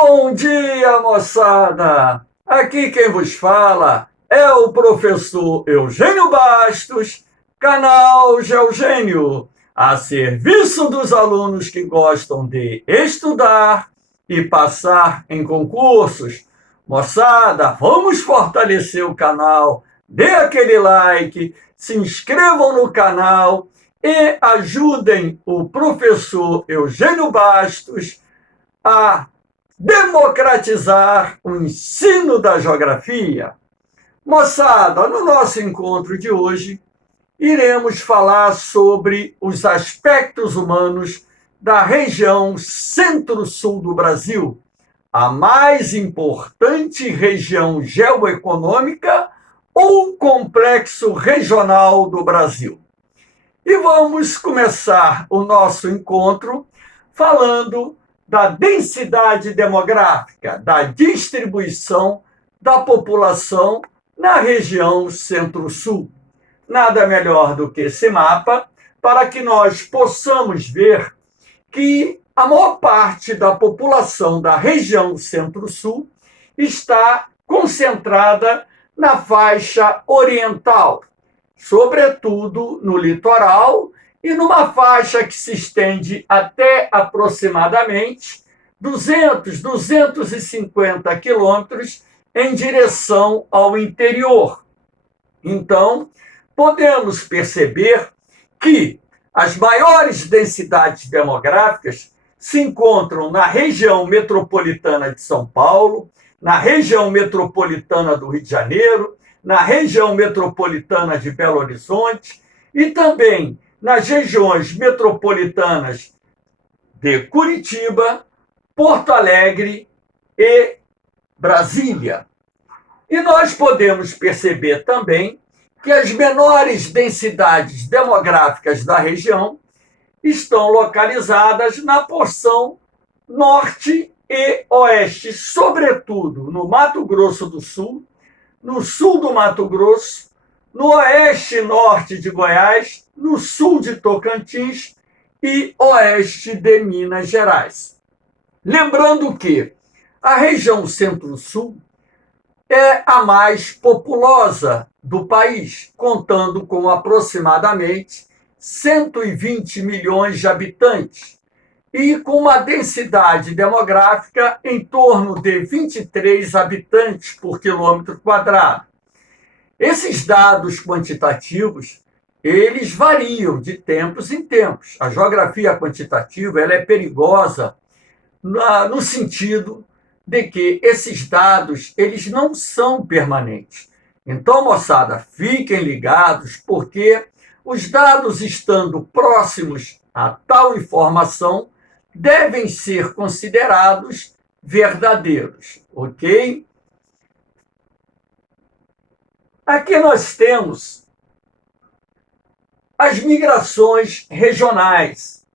Bom dia, moçada! Aqui quem vos fala é o professor Eugênio Bastos, canal Geogênio, a serviço dos alunos que gostam de estudar e passar em concursos. Moçada, vamos fortalecer o canal, dê aquele like, se inscrevam no canal e ajudem o professor Eugênio Bastos a democratizar o ensino da geografia. Moçada, no nosso encontro de hoje, iremos falar sobre os aspectos humanos da região centro-sul do Brasil, a mais importante região geoeconômica ou complexo regional do Brasil. E vamos começar o nosso encontro falando da densidade demográfica, da distribuição da população na região Centro-Sul. Nada melhor do que esse mapa para que nós possamos ver que a maior parte da população da região Centro-Sul está concentrada na faixa oriental, sobretudo no litoral, e numa faixa que se estende até aproximadamente 250 quilômetros em direção ao interior. Então, podemos perceber que as maiores densidades demográficas se encontram na região metropolitana de São Paulo, na região metropolitana do Rio de Janeiro, na região metropolitana de Belo Horizonte e também nas regiões metropolitanas de Curitiba, Porto Alegre e Brasília. E nós podemos perceber também que as menores densidades demográficas da região estão localizadas na porção norte e oeste, sobretudo no Mato Grosso do Sul, no sul do Mato Grosso, no oeste e norte de Goiás, no sul de Tocantins e oeste de Minas Gerais. Lembrando que a região Centro-Sul é a mais populosa do país, contando com aproximadamente 120 milhões de habitantes e com uma densidade demográfica em torno de 23 habitantes por quilômetro quadrado. Esses dados quantitativos, eles variam de tempos em tempos. A geografia quantitativa ela é perigosa no sentido de que esses dados eles não são permanentes. Então, moçada, fiquem ligados, porque os dados estando próximos a tal informação devem ser considerados verdadeiros, ok? Aqui nós temos as migrações regionais.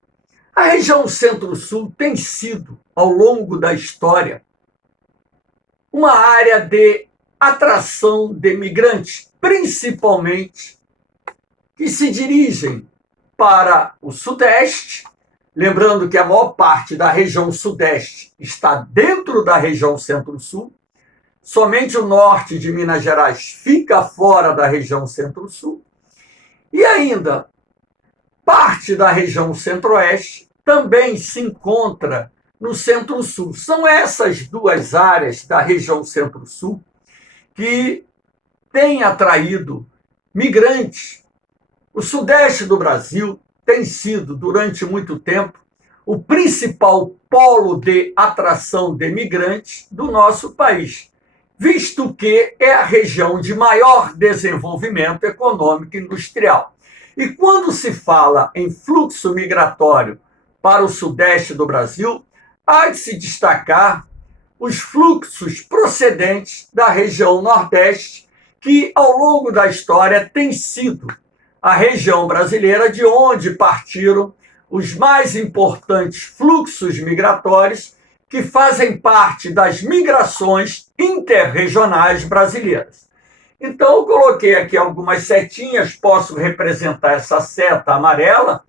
A região Centro-Sul tem sido, ao longo da história, uma área de atração de migrantes, principalmente que se dirigem para o Sudeste, lembrando que a maior parte da região Sudeste está dentro da região Centro-Sul, somente o norte de Minas Gerais fica fora da região Centro-Sul. E ainda, parte da região Centro-Oeste também se encontra no Centro-Sul. São essas duas áreas da região Centro-Sul que têm atraído migrantes. O Sudeste do Brasil tem sido, durante muito tempo, o principal polo de atração de migrantes do nosso país, visto que é a região de maior desenvolvimento econômico e industrial. E quando se fala em fluxo migratório para o Sudeste do Brasil, há de se destacar os fluxos procedentes da região Nordeste, que ao longo da história tem sido a região brasileira de onde partiram os mais importantes fluxos migratórios que fazem parte das migrações interregionais brasileiras. Então, eu coloquei aqui algumas setinhas, posso representar essa seta amarela,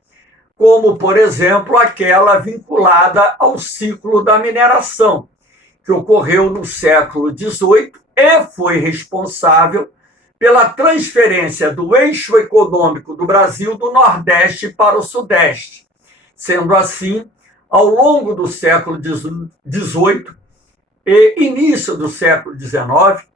como, por exemplo, aquela vinculada ao ciclo da mineração. que ocorreu no século XVIII e foi responsável pela transferência do eixo econômico do Brasil do Nordeste para o Sudeste. Sendo assim, ao longo do século XVIII e início do século XIX,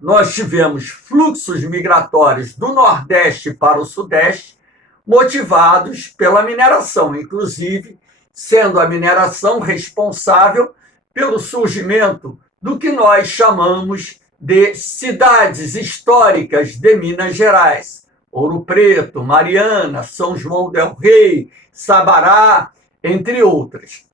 nós tivemos fluxos migratórios do Nordeste para o Sudeste, motivados pela mineração, inclusive sendo a mineração responsável pelo surgimento do que nós chamamos de cidades históricas de Minas Gerais: Ouro Preto, Mariana, São João del Rei, Sabará, entre outras.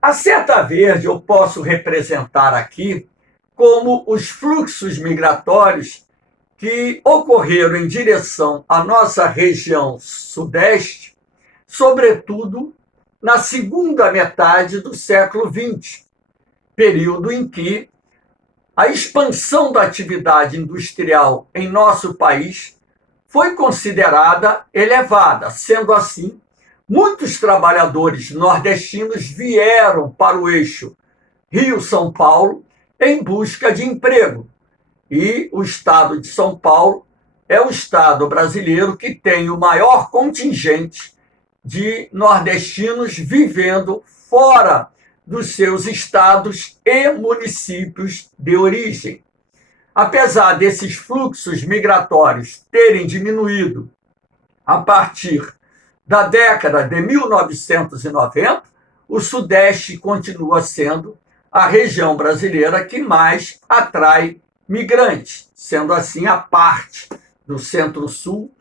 A seta verde eu posso representar aqui como os fluxos migratórios que ocorreram em direção à nossa região sudeste, sobretudo na segunda metade do século XX, período em que a expansão da atividade industrial em nosso país foi considerada elevada. Sendo assim, muitos trabalhadores nordestinos vieram para o eixo Rio-São Paulo em busca de emprego. E o estado de São Paulo é o estado brasileiro que tem o maior contingente de nordestinos vivendo fora dos seus estados e municípios de origem. Apesar desses fluxos migratórios terem diminuído a partir da década de 1990, o Sudeste continua sendo a região brasileira que mais atrai migrantes, sendo assim a parte do Centro-Sul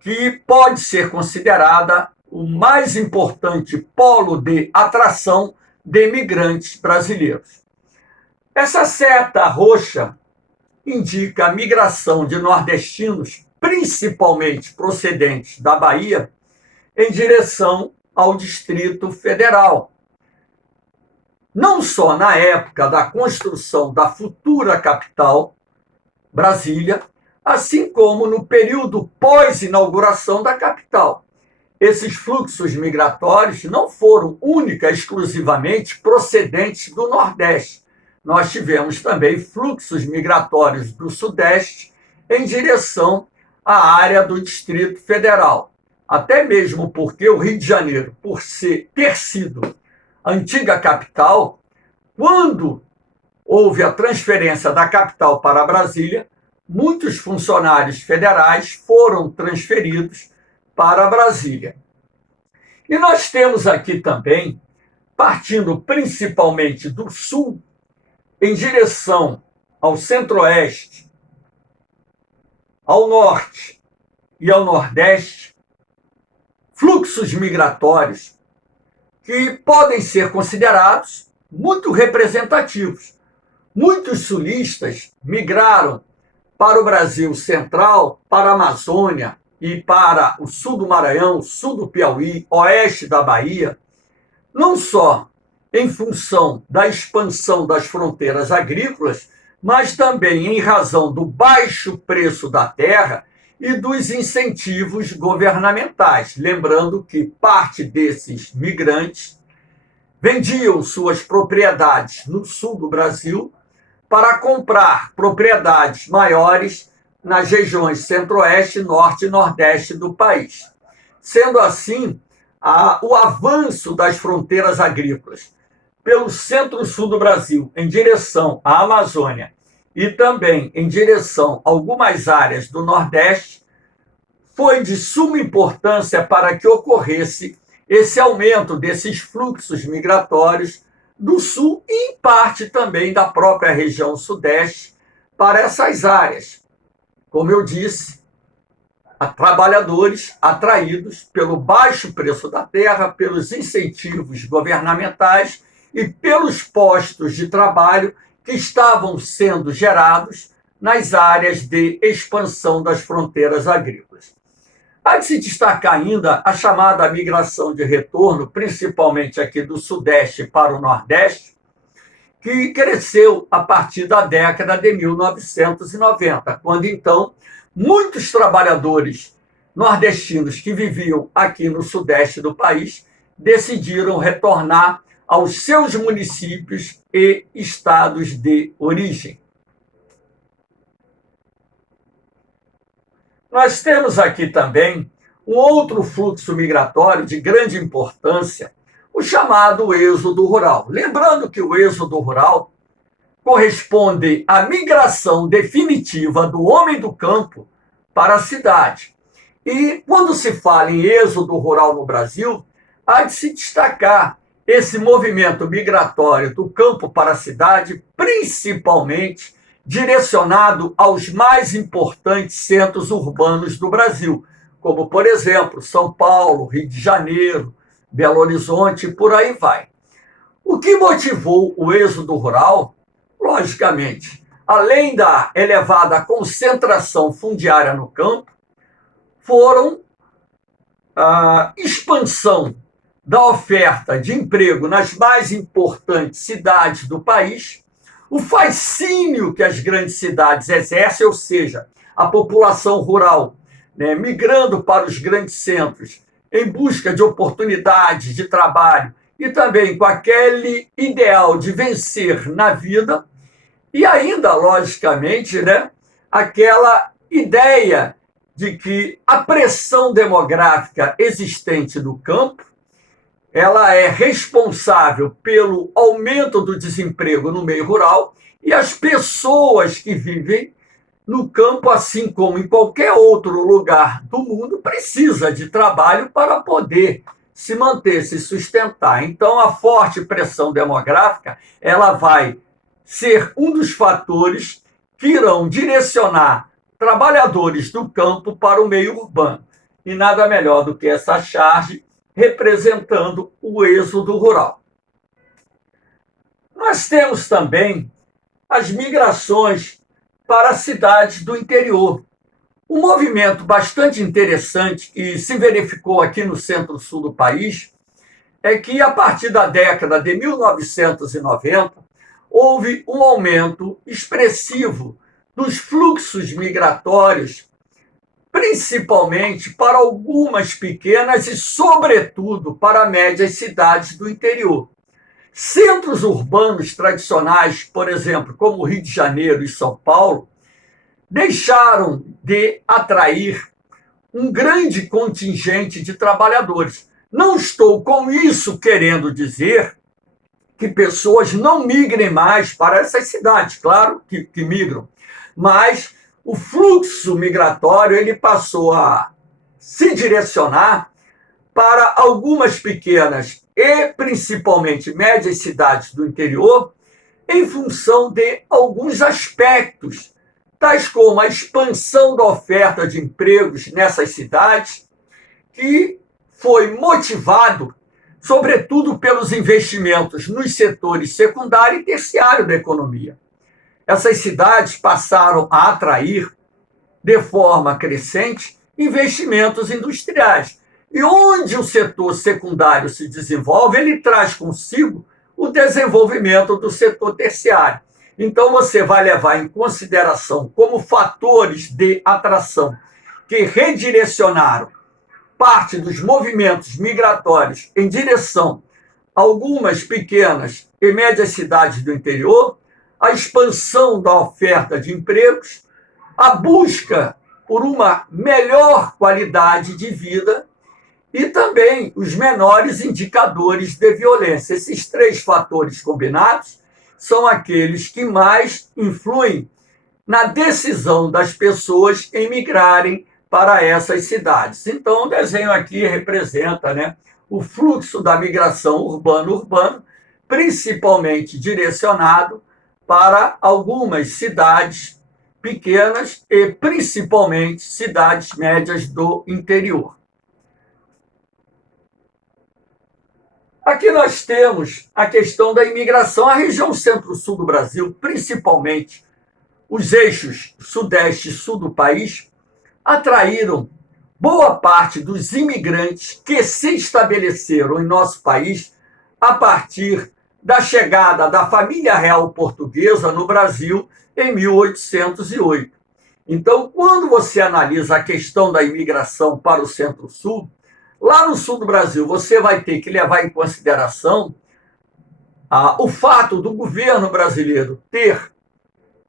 que pode ser considerada o mais importante polo de atração de migrantes brasileiros. Essa seta roxa indica a migração de nordestinos, principalmente procedentes da Bahia, em direção ao Distrito Federal. Não só na época da construção da futura capital, Brasília, assim como no período pós-inauguração da capital. Esses fluxos migratórios não foram única e exclusivamente procedentes do Nordeste. Nós tivemos também fluxos migratórios do Sudeste em direção à área do Distrito Federal. Até mesmo porque o Rio de Janeiro, por ter sido a antiga capital, quando houve a transferência da capital para Brasília, muitos funcionários federais foram transferidos para Brasília. E nós temos aqui também, partindo principalmente do sul, em direção ao centro-oeste, ao norte e ao nordeste, fluxos migratórios que podem ser considerados muito representativos. Muitos sulistas migraram para o Brasil central, para a Amazônia e para o sul do Maranhão, sul do Piauí, oeste da Bahia, não só em função da expansão das fronteiras agrícolas, mas também em razão do baixo preço da terra e dos incentivos governamentais. Lembrando que parte desses migrantes vendiam suas propriedades no sul do Brasil para comprar propriedades maiores nas regiões centro-oeste, norte e nordeste do país. Sendo assim, o avanço das fronteiras agrícolas pelo centro-sul do Brasil em direção à Amazônia e também em direção a algumas áreas do Nordeste foi de suma importância para que ocorresse esse aumento desses fluxos migratórios do Sul e, em parte, também da própria região Sudeste para essas áreas. Como eu disse, trabalhadores atraídos pelo baixo preço da terra, pelos incentivos governamentais e pelos postos de trabalho que estavam sendo gerados nas áreas de expansão das fronteiras agrícolas. Há de se destacar ainda a chamada migração de retorno, principalmente aqui do Sudeste para o Nordeste, que cresceu a partir da década de 1990, quando então muitos trabalhadores nordestinos que viviam aqui no Sudeste do país decidiram retornar aos seus municípios e estados de origem. Nós temos aqui também um outro fluxo migratório de grande importância, o chamado êxodo rural. Lembrando que o êxodo rural corresponde à migração definitiva do homem do campo para a cidade. E quando se fala em êxodo rural no Brasil, há de se destacar esse movimento migratório do campo para a cidade, principalmente direcionado aos mais importantes centros urbanos do Brasil, como, por exemplo, São Paulo, Rio de Janeiro, Belo Horizonte e por aí vai. O que motivou o êxodo rural? Logicamente, além da elevada concentração fundiária no campo, foram a expansão da oferta de emprego nas mais importantes cidades do país, o fascínio que as grandes cidades exercem, ou seja, a população rural, migrando para os grandes centros em busca de oportunidades de trabalho e também com aquele ideal de vencer na vida, e ainda, logicamente, aquela ideia de que a pressão demográfica existente no campo ela é responsável pelo aumento do desemprego no meio rural e as pessoas que vivem no campo, assim como em qualquer outro lugar do mundo, precisa de trabalho para poder se manter, se sustentar. Então, a forte pressão demográfica ela vai ser um dos fatores que irão direcionar trabalhadores do campo para o meio urbano. E nada melhor do que essa charge representando o êxodo rural. Nós temos também as migrações para as cidades do interior. Um movimento bastante interessante que se verificou aqui no centro-sul do país é que, a partir da década de 1990, houve um aumento expressivo dos fluxos migratórios, principalmente para algumas pequenas e, sobretudo, para médias cidades do interior. Centros urbanos tradicionais, por exemplo, como Rio de Janeiro e São Paulo, deixaram de atrair um grande contingente de trabalhadores. Não estou com isso querendo dizer que pessoas não migrem mais para essas cidades, claro que migram, mas o fluxo migratório ele passou a se direcionar para algumas pequenas e principalmente médias cidades do interior em função de alguns aspectos, tais como a expansão da oferta de empregos nessas cidades, que foi motivado, sobretudo, pelos investimentos nos setores secundário e terciário da economia. Essas cidades passaram a atrair, de forma crescente, investimentos industriais. E onde o setor secundário se desenvolve, ele traz consigo o desenvolvimento do setor terciário. Então, você vai levar em consideração como fatores de atração que redirecionaram parte dos movimentos migratórios em direção a algumas pequenas e médias cidades do interior, a expansão da oferta de empregos, a busca por uma melhor qualidade de vida e também os menores indicadores de violência. Esses três fatores combinados são aqueles que mais influem na decisão das pessoas em migrarem para essas cidades. Então, o desenho aqui representa o fluxo da migração urbano-urbano, principalmente direcionado para algumas cidades pequenas e principalmente cidades médias do interior. Aqui nós temos a questão da imigração. A região centro-sul do Brasil, principalmente os eixos sudeste e sul do país, atraíram boa parte dos imigrantes que se estabeleceram em nosso país a partir da chegada da família real portuguesa no Brasil em 1808. Então, quando você analisa a questão da imigração para o Centro-Sul, lá no sul do Brasil, você vai ter que levar em consideração o fato do governo brasileiro ter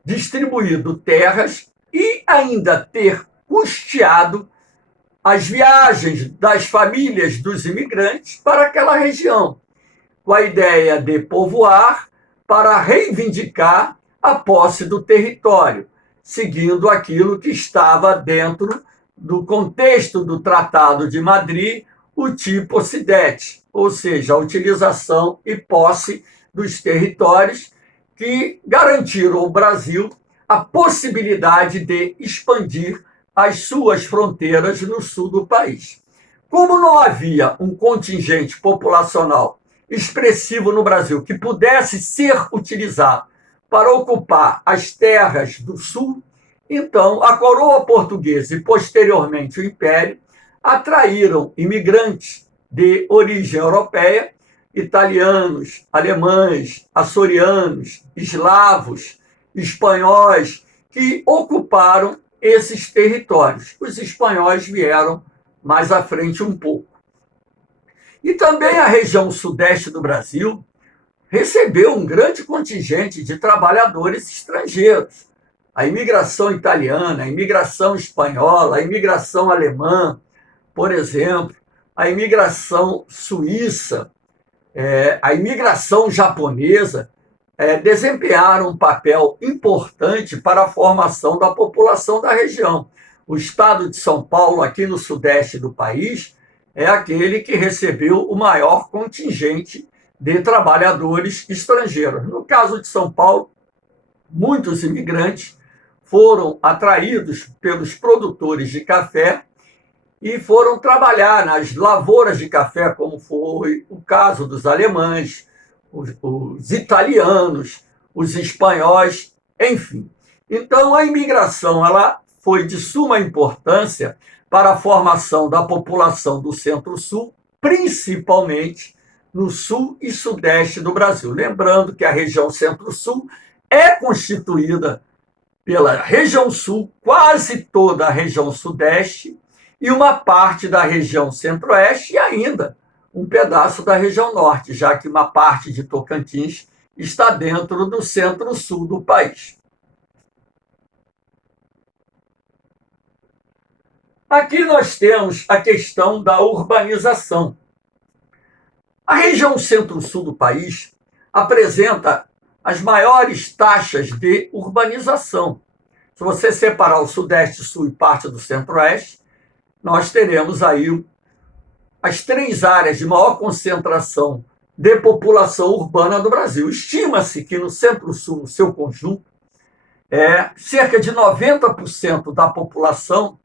distribuído terras e ainda ter custeado as viagens das famílias dos imigrantes para aquela região, com a ideia de povoar para reivindicar a posse do território, seguindo aquilo que estava dentro do contexto do Tratado de Madrid, o tipo Ocidente, ou seja, a utilização e posse dos territórios que garantiram ao Brasil a possibilidade de expandir as suas fronteiras no sul do país. Como não havia um contingente populacional expressivo no Brasil que pudesse ser utilizado para ocupar as terras do sul, então a coroa portuguesa e posteriormente o Império atraíram imigrantes de origem europeia, italianos, alemães, açorianos, eslavos, espanhóis, que ocuparam esses territórios. Os espanhóis vieram mais à frente um pouco. E também a região sudeste do Brasil recebeu um grande contingente de trabalhadores estrangeiros. A imigração italiana, a imigração espanhola, a imigração alemã, por exemplo, a imigração suíça, a imigração japonesa, desempenharam um papel importante para a formação da população da região. O estado de São Paulo, aqui no sudeste do país, é aquele que recebeu o maior contingente de trabalhadores estrangeiros. No caso de São Paulo, muitos imigrantes foram atraídos pelos produtores de café e foram trabalhar nas lavouras de café, como foi o caso dos alemães, os italianos, os espanhóis, enfim. Então, a imigração ela foi de suma importância para a formação da população do Centro-Sul, principalmente no sul e sudeste do Brasil. Lembrando que a região Centro-Sul é constituída pela região sul, quase toda a região sudeste e uma parte da região centro-oeste e ainda um pedaço da região norte, já que uma parte de Tocantins está dentro do centro-sul do país. Aqui nós temos a questão da urbanização. A região centro-sul do país apresenta as maiores taxas de urbanização. Se você separar o sudeste, sul e parte do centro-oeste, nós teremos aí as 3 áreas de maior concentração de população urbana do Brasil. Estima-se que no Centro-Sul, no seu conjunto, cerca de 90% da população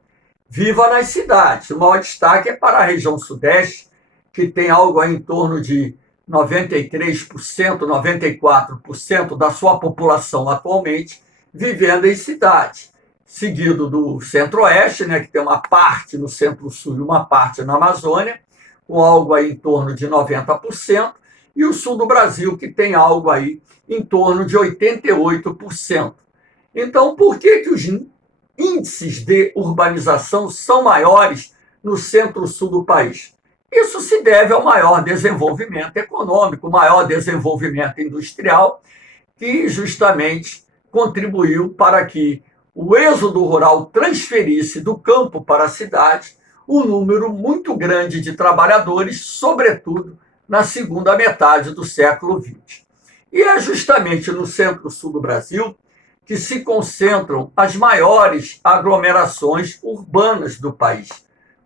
viva nas cidades. O maior destaque é para a região Sudeste, que tem algo aí em torno de 93%, 94% da sua população atualmente vivendo em cidades. Seguido do Centro-Oeste, que tem uma parte no Centro-Sul e uma parte na Amazônia, com algo aí em torno de 90%, e o sul do Brasil, que tem algo aí em torno de 88%. Então, por que os índices de urbanização são maiores no centro-sul do país? Isso se deve ao maior desenvolvimento econômico, maior desenvolvimento industrial, que justamente contribuiu para que o êxodo rural transferisse do campo para a cidade um número muito grande de trabalhadores, sobretudo na segunda metade do século XX. E é justamente no centro-sul do Brasil que se concentram as maiores aglomerações urbanas do país,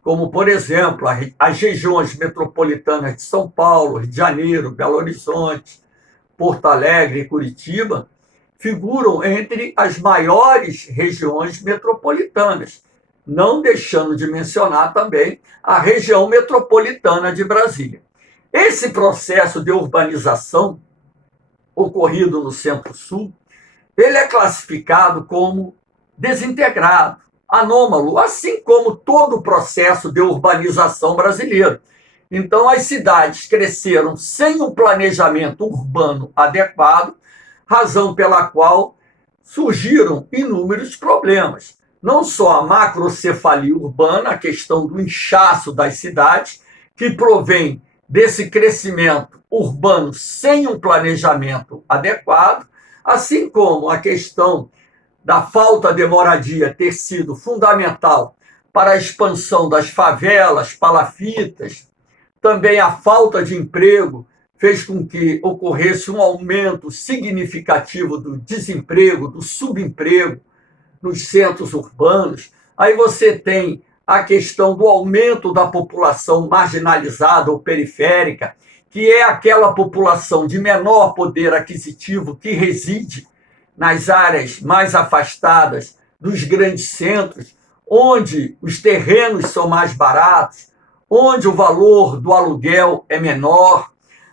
como, por exemplo, as regiões metropolitanas de São Paulo, Rio de Janeiro, Belo Horizonte, Porto Alegre e Curitiba, figuram entre as maiores regiões metropolitanas, não deixando de mencionar também a região metropolitana de Brasília. Esse processo de urbanização ocorrido no Centro-Sul, ele é classificado como desintegrado, anômalo, assim como todo o processo de urbanização brasileiro. Então, as cidades cresceram sem um planejamento urbano adequado, razão pela qual surgiram inúmeros problemas. Não só a macrocefalia urbana, a questão do inchaço das cidades, que provém desse crescimento urbano sem um planejamento adequado, assim como a questão da falta de moradia ter sido fundamental para a expansão das favelas, palafitas, também a falta de emprego fez com que ocorresse um aumento significativo do desemprego, do subemprego nos centros urbanos. Aí você tem a questão do aumento da população marginalizada ou periférica, que é aquela população de menor poder aquisitivo que reside nas áreas mais afastadas dos grandes centros, onde os terrenos são mais baratos, onde o valor do aluguel é menor.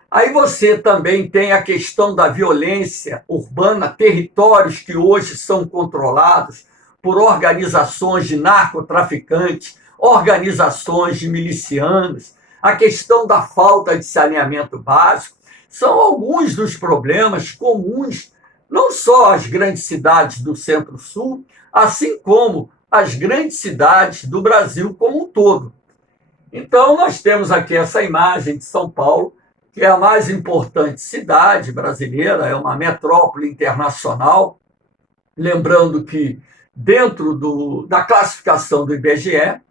Aí você também tem a questão da violência urbana, territórios que hoje são controlados por organizações de narcotraficantes, organizações de milicianos, a questão da falta de saneamento básico, são alguns dos problemas comuns, não só às grandes cidades do Centro-Sul, assim como às grandes cidades do Brasil como um todo. Então, nós temos aqui essa imagem de São Paulo, que é a mais importante cidade brasileira, é uma metrópole internacional. Lembrando que, dentro da classificação do IBGE,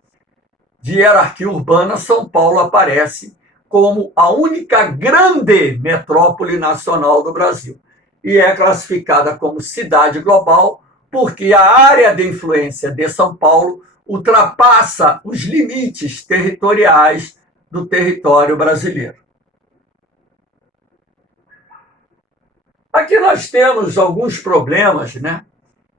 de hierarquia urbana, São Paulo aparece como a única grande metrópole nacional do Brasil. E é classificada como cidade global, porque a área de influência de São Paulo ultrapassa os limites territoriais do território brasileiro. Aqui nós temos alguns problemas, né,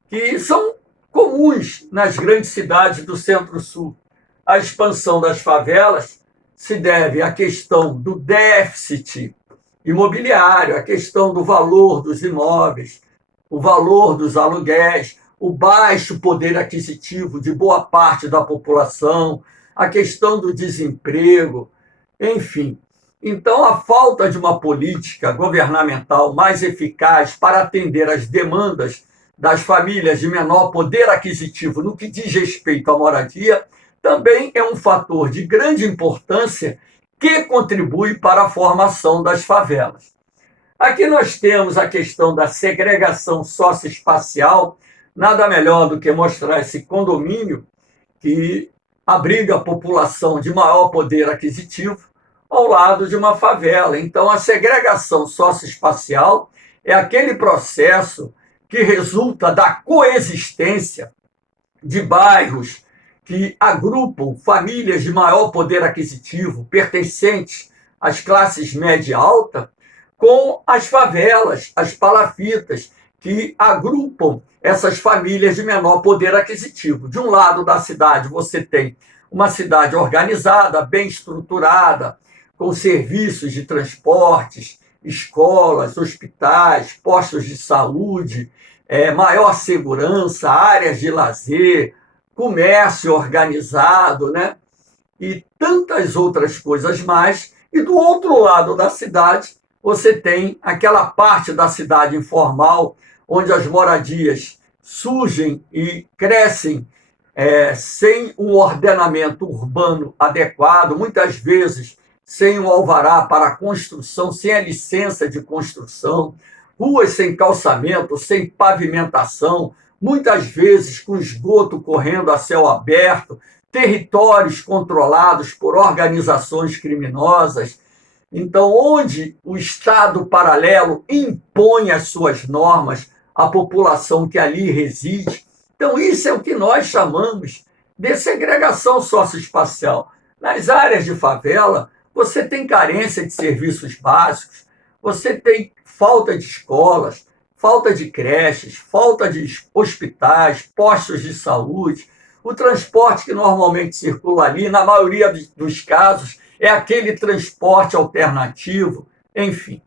que são comuns nas grandes cidades do Centro-Sul. A expansão das favelas se deve à questão do déficit imobiliário, à questão do valor dos imóveis, o valor dos aluguéis, o baixo poder aquisitivo de boa parte da população, a questão do desemprego, enfim. Então, a falta de uma política governamental mais eficaz para atender às demandas das famílias de menor poder aquisitivo no que diz respeito à moradia também é um fator de grande importância que contribui para a formação das favelas. Aqui nós temos a questão da segregação socioespacial, nada melhor do que mostrar esse condomínio que abriga a população de maior poder aquisitivo ao lado de uma favela. Então, a segregação socioespacial é aquele processo que resulta da coexistência de bairros que agrupam famílias de maior poder aquisitivo, pertencentes às classes média e alta, com as favelas, as palafitas, que agrupam essas famílias de menor poder aquisitivo. De um lado da cidade, você tem uma cidade organizada, bem estruturada, com serviços de transportes, escolas, hospitais, postos de saúde, maior segurança, áreas de lazer, comércio organizado, né? E tantas outras coisas mais. E do outro lado da cidade, você tem aquela parte da cidade informal, onde as moradias surgem e crescem sem um ordenamento urbano adequado, muitas vezes sem um alvará para a construção, sem a licença de construção, ruas sem calçamento, sem pavimentação, muitas vezes com esgoto correndo a céu aberto, territórios controlados por organizações criminosas. Então, onde o Estado paralelo impõe as suas normas à população que ali reside. Então, isso é o que nós chamamos de segregação socioespacial. Nas áreas de favela, você tem carência de serviços básicos, você tem falta de escolas, falta de creches, falta de hospitais, postos de saúde. O transporte que normalmente circula ali, na maioria dos casos, é aquele transporte alternativo, enfim.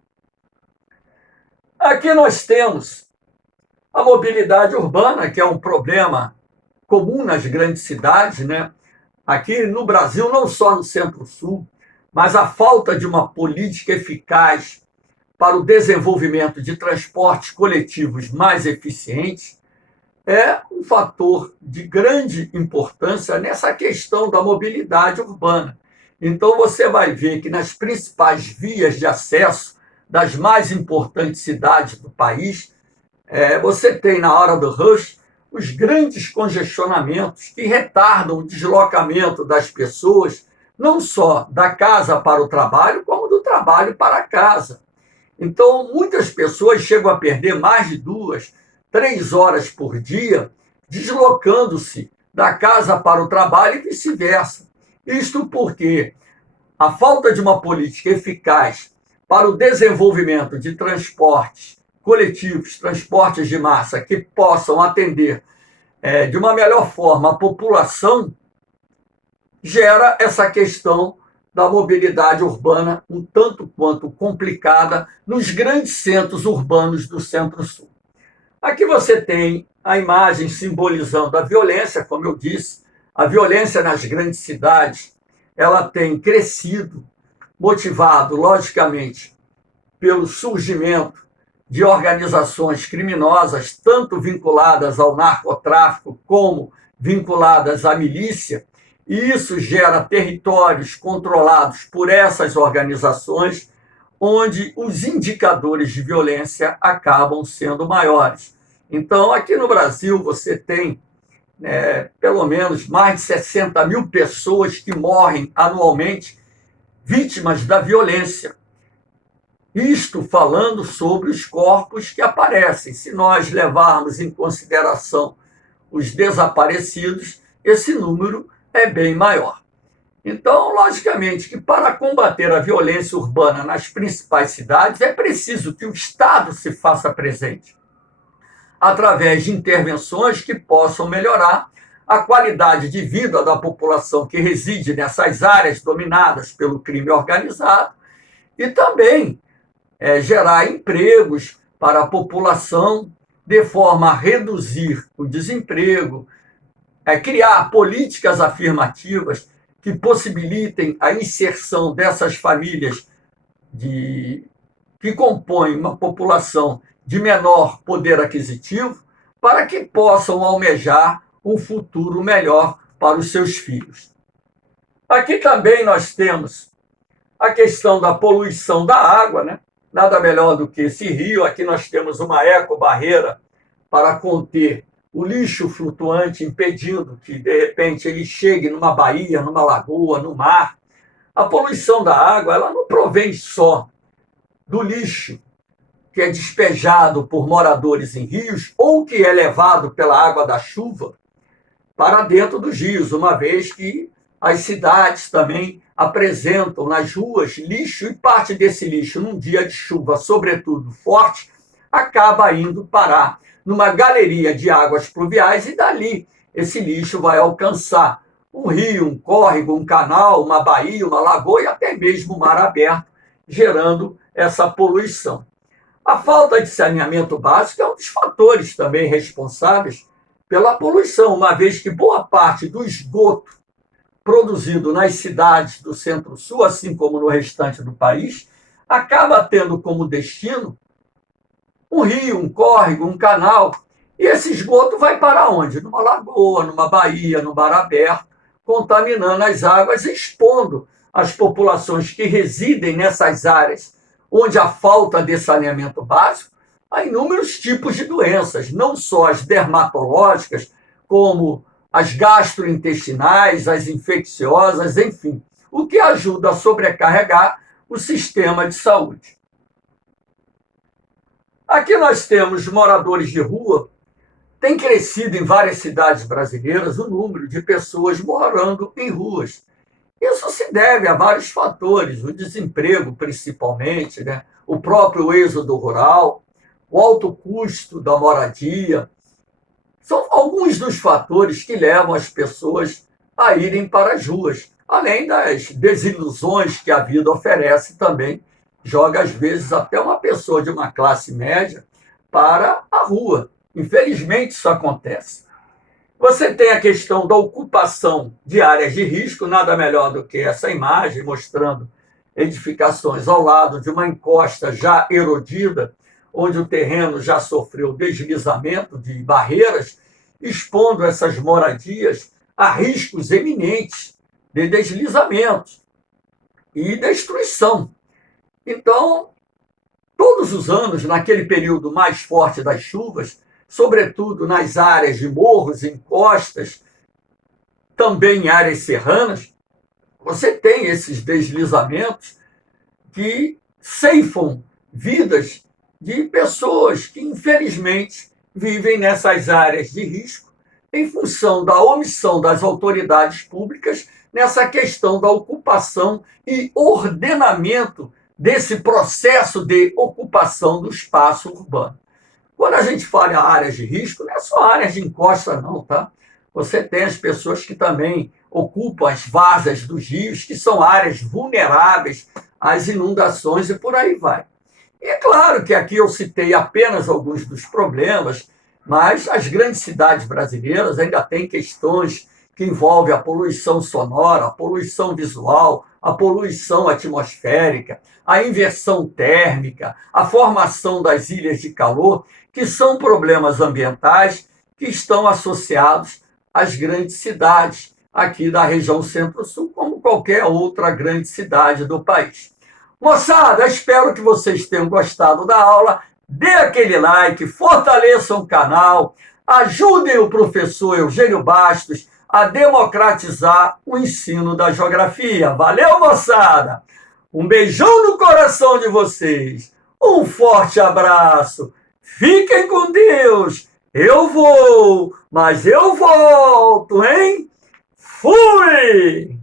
Aqui nós temos a mobilidade urbana, que é um problema comum nas grandes cidades, né? Aqui no Brasil, não só no Centro-Sul, mas a falta de uma política eficaz para o desenvolvimento de transportes coletivos mais eficientes é um fator de grande importância nessa questão da mobilidade urbana. Então você vai ver que nas principais vias de acesso das mais importantes cidades do país, você tem na hora do rush os grandes congestionamentos que retardam o deslocamento das pessoas, não só da casa para o trabalho, como do trabalho para a casa. Então, muitas pessoas chegam a perder mais de 2, 3 horas por dia deslocando-se da casa para o trabalho e vice-versa. Isto porque a falta de uma política eficaz para o desenvolvimento de transportes coletivos, transportes de massa que possam atender de uma melhor forma a população, gera essa questão da mobilidade urbana um tanto quanto complicada nos grandes centros urbanos do Centro-Sul. Aqui você tem a imagem simbolizando a violência, como eu disse, a violência nas grandes cidades, ela tem crescido, motivado, logicamente, pelo surgimento de organizações criminosas, tanto vinculadas ao narcotráfico como vinculadas à milícia, e isso gera territórios controlados por essas organizações, onde os indicadores de violência acabam sendo maiores. Então, aqui no Brasil, você tem pelo menos mais de 60 mil pessoas que morrem anualmente vítimas da violência. Isto falando sobre os corpos que aparecem. Se nós levarmos em consideração os desaparecidos, esse número é bem maior. Então, logicamente, que para combater a violência urbana nas principais cidades, é preciso que o Estado se faça presente, através de intervenções que possam melhorar a qualidade de vida da população que reside nessas áreas dominadas pelo crime organizado e também gerar empregos para a população de forma a reduzir o desemprego, criar políticas afirmativas que possibilitem a inserção dessas famílias que compõem uma população de menor poder aquisitivo, para que possam almejar um futuro melhor para os seus filhos. Aqui também nós temos a questão da poluição da água, né? Nada melhor do que esse rio. Aqui nós temos uma ecobarreira para conter o lixo flutuante, impedindo que, de repente, ele chegue numa baía, numa lagoa, no mar. A poluição da água, ela não provém só do lixo que é despejado por moradores em rios ou que é levado pela água da chuva para dentro dos rios, uma vez que as cidades também apresentam nas ruas lixo, e parte desse lixo, num dia de chuva, sobretudo forte, acaba indo parar numa galeria de águas pluviais, e dali esse lixo vai alcançar um rio, um córrego, um canal, uma baía, uma lagoa e até mesmo o mar aberto, gerando essa poluição. A falta de saneamento básico é um dos fatores também responsáveis pela poluição, uma vez que boa parte do esgoto produzido nas cidades do Centro-Sul, assim como no restante do país, acaba tendo como destino um rio, um córrego, um canal, e esse esgoto vai para onde? Numa lagoa, numa baía, no mar aberto, contaminando as águas e expondo as populações que residem nessas áreas onde há falta de saneamento básico a inúmeros tipos de doenças, não só as dermatológicas, como as gastrointestinais, as infecciosas, enfim, o que ajuda a sobrecarregar o sistema de saúde. Aqui nós temos moradores de rua. Tem crescido em várias cidades brasileiras o número de pessoas morando em ruas. Isso se deve a vários fatores, o desemprego principalmente, né? O próprio êxodo rural, o alto custo da moradia. São alguns dos fatores que levam as pessoas a irem para as ruas, além das desilusões que a vida oferece também, joga às vezes até uma pessoa de uma classe média para a rua. Infelizmente isso acontece. Você tem a questão da ocupação de áreas de risco, nada melhor do que essa imagem mostrando edificações ao lado de uma encosta já erodida, onde o terreno já sofreu deslizamento de barreiras, expondo essas moradias a riscos eminentes de deslizamentos. e destruição. Então, todos os anos, naquele período mais forte das chuvas, sobretudo nas áreas de morros, encostas, também em áreas serranas, você tem esses deslizamentos que ceifam vidas de pessoas que, infelizmente, vivem nessas áreas de risco em função da omissão das autoridades públicas nessa questão da ocupação e ordenamento desse processo de ocupação do espaço urbano. Quando a gente fala em áreas de risco, não é só áreas de encosta, não, tá? Você tem as pessoas que também ocupam as vazas dos rios, que são áreas vulneráveis às inundações e por aí vai. E é claro que aqui eu citei apenas alguns dos problemas, mas as grandes cidades brasileiras ainda têm questões que envolvem a poluição sonora, a poluição visual, a poluição atmosférica, a inversão térmica, a formação das ilhas de calor, que são problemas ambientais que estão associados às grandes cidades aqui da região Centro-Sul, como qualquer outra grande cidade do país. Moçada, espero que vocês tenham gostado da aula. Dê aquele like, fortaleçam o canal, ajudem o professor Eugênio Bastos a democratizar o ensino da geografia. Valeu, moçada! Um beijão no coração de vocês. Um forte abraço. Fiquem com Deus. Eu vou, mas eu volto, hein? Fui!